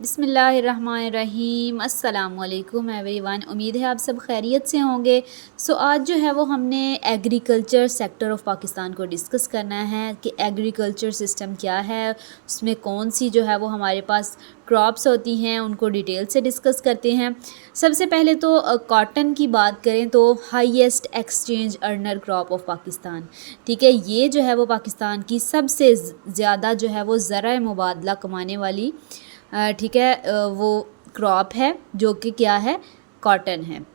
बिस्मिल्लाहिर्रहमानिर्रहीम अस्सलामुअलैकुम एवरीवन। उम्मीद है आप सब खैरियत से होंगे। आज जो है वो हमने एग्रीकल्चर सेक्टर ऑफ पाकिस्तान को डिस्कस करना है कि एग्रीकल्चर सिस्टम क्या है, उसमें कौन सी जो है वो हमारे पास क्रॉप्स होती हैं, उनको डिटेल से डिस्कस करते हैं। सबसे पहले तो कॉटन की बात करें तो highest exchange earner crop of Pakistan, ठीक है। ये जो है वो पाकिस्तान की सबसे ज़्यादा जो है वो ज़रा मुबादला कमाने वाली ठीक है वो क्रॉप है, जो कि क्या है, कॉटन है।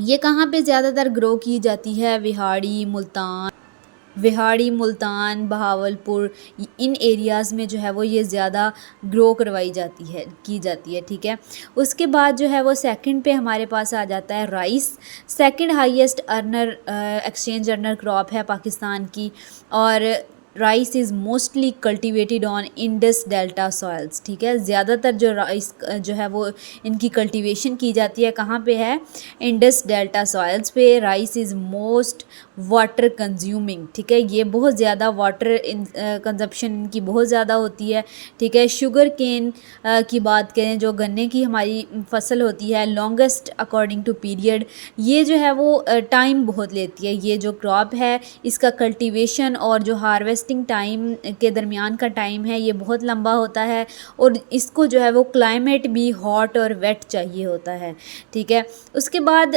ये कहाँ पे ज़्यादातर ग्रो की जाती है? विहाड़ी, मुल्तान, बहावलपुर, इन एरियाज़ में जो है वो ये ज़्यादा ग्रो करवाई जाती है, की जाती है, ठीक है। उसके बाद जो है वो सेकंड पे हमारे पास आ जाता है rice. Second highest earner exchange earner crop है पाकिस्तान की, और rice is mostly cultivated on Indus delta soils, ठीक है। ज़्यादातर जो राइस जो है वो इनकी कल्टिवेशन की जाती है, कहाँ पे है? इंडस डेल्टा सॉइल्स पे। Rice is most water consuming, ठीक है। ये बहुत ज़्यादा वाटर कंजप्शन इनकी बहुत ज़्यादा होती है, ठीक है। शुगर केन की बात करें, जो गन्ने की हमारी फसल होती है, लॉन्गेस्ट अकॉर्डिंग टू पीरियड, ये जो है वो टाइम बहुत लेती है। ये जो क्रॉप है इसका कल्टीवेशन और जो हार्वेस्टिंग टाइम के दरमियान का टाइम है ये बहुत लंबा होता है, और इसको जो है वो क्लाइमेट भी हॉट और वेट चाहिए होता है, ठीक है। उसके बाद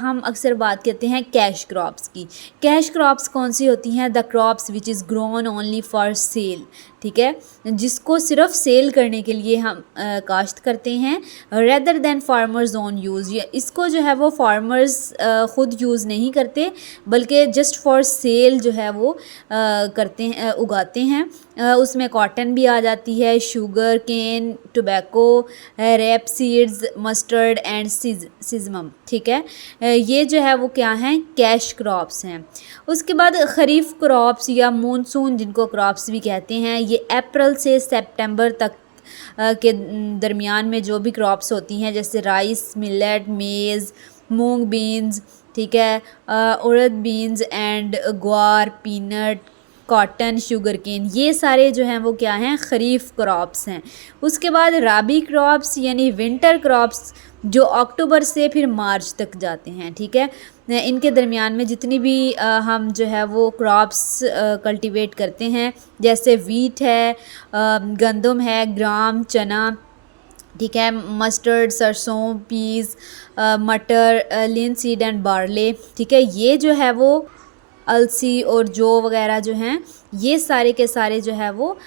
हम अक्सर बात करते हैं कैश क्रॉप्स की। कैश क्रॉप्स कौन सी होती हैं? The crops which is grown only for sale, ठीक है, जिसको सिर्फ सेल करने के लिए हम काश्त करते हैं, rather than farmers own use. इसको जो है वो फार्मर्स ख़ुद यूज़ नहीं करते, बल्कि जस्ट फॉर सेल जो है वो करते हैं, उगाते हैं। उसमें कॉटन भी आ जाती है, sugar cane, tobacco, rape seeds, mustard and sesame, ठीक है। ये जो है वो क्या हैं? कैश क्रॉप्स हैं। उसके बाद ख़रीफ क्रॉप्स या मानसून जिनको क्रॉप्स भी कहते हैं, ये अप्रैल से सितंबर तक के दरमियान में जो भी क्रॉप्स होती हैं, जैसे राइस, मिलेट, मेज़, मूंग बीन्स, ठीक है, उड़द बीन्स एंड ग्वार, पीनट, कॉटन, शुगर केन, ये सारे जो हैं वो क्या हैं? ख़रीफ क्रॉप्स हैं। उसके बाद राबी क्रॉप्स यानी विंटर क्रॉप्स, जो अक्टूबर से फिर मार्च तक जाते हैं, ठीक है। इनके दरमियान में जितनी भी हम जो है वो क्रॉप्स कल्टीवेट करते हैं, जैसे वीट है, गंदम है, ग्राम, चना, ठीक है, मस्टर्ड, सरसों, पीज़, मटर, लिनसीड एंड बार्ले, ठीक है। ये जो है वो अलसी और जौ वगैरह जो हैं, ये सारे के सारे जो है वो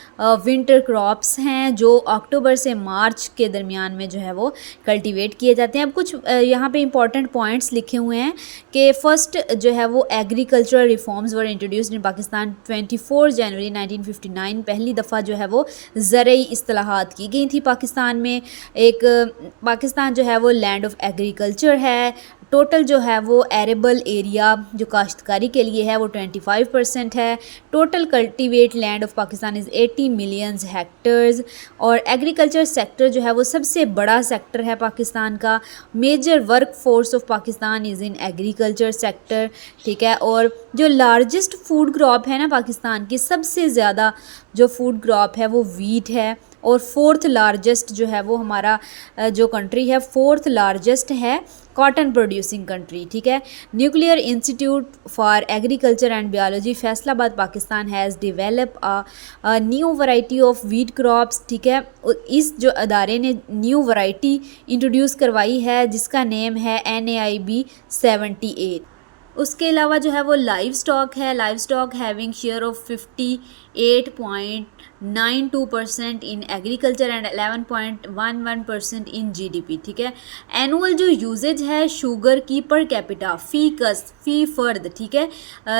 विंटर क्रॉप्स हैं, जो अक्टूबर से मार्च के दरमियान में जो है वो कल्टीवेट किए जाते हैं। अब कुछ यहाँ पे इंपॉर्टेंट पॉइंट्स लिखे हुए हैं कि फ़र्स्ट जो है वो agricultural reforms were introduced in Pakistan 24 जनवरी 1959। पहली दफ़ा जो है वो ज़रई इस्तिलाहात की गई थी पाकिस्तान में। पाकिस्तान जो है वो लैंड ऑफ एग्रीकल्चर है। टोटल जो है वो एरेबल एरिया जो काश्तकारी के लिए है वो 25% है। Total cultivate land of Pakistan is 80 millions hectares. और एग्रीकल्चर सेक्टर जो है वो सबसे बड़ा सेक्टर है पाकिस्तान का। Major work force of Pakistan is in agriculture sector, ठीक है। और जो लार्जेस्ट फूड क्रॉप है ना पाकिस्तान की, सबसे ज़्यादा जो फूड क्रॉप है वो वीट है। और फोर्थ लार्जेस्ट जो है वो हमारा जो कंट्री है, फोर्थ लार्जेस्ट है कॉटन प्रोड्यूसिंग कंट्री, ठीक है। Nuclear institute for agriculture and biology Faisalabad Pakistan has develop a new variety of wheat crops, ठीक है। इस जो अदारे ने न्यू वैरायटी इंट्रोड्यूस करवाई है जिसका नेम है NAIB 78। उसके अलावा जो है वो लाइव स्टॉक है। Live stock having share of 58.92% in agriculture and 11.11% in GDP, ठीक है। एनुअल जो यूजेज है शुगर की पर कैपिटा, फ़ी फ़र्द, ठीक है,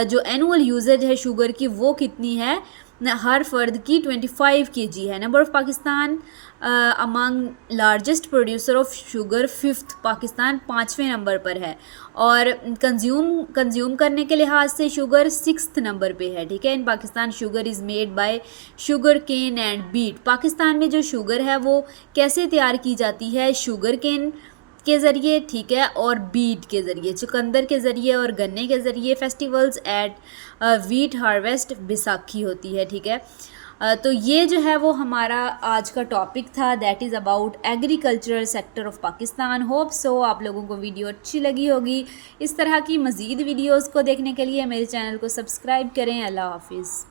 जो एनुअल यूजेज है शुगर की वो कितनी है? हर फर्द की 25 kg है। Number of Pakistan among largest producer of sugar, fifth, Pakistan 5वें नंबर पर है। और कंज्यूम करने के लिहाज से शुगर 6th नंबर पे है, ठीक है। In Pakistan sugar is made by sugar cane and beet. Pakistan में जो शुगर है वो कैसे तैयार की जाती है? शुगर केन के ज़रिए, ठीक है, और बीट के ज़रिए, चुकंदर के ज़रिए और गन्ने के ज़रिए। Festivals at wheat harvest Baisakhi होती है, ठीक है। तो ये जो है वो हमारा आज का टॉपिक था, that is about agricultural sector of Pakistan. Hope so आप लोगों को वीडियो अच्छी लगी होगी। इस तरह की मज़ीद वीडियोज़ को देखने के लिए मेरे चैनल को सब्सक्राइब करें। अल्लाह हाफिज़।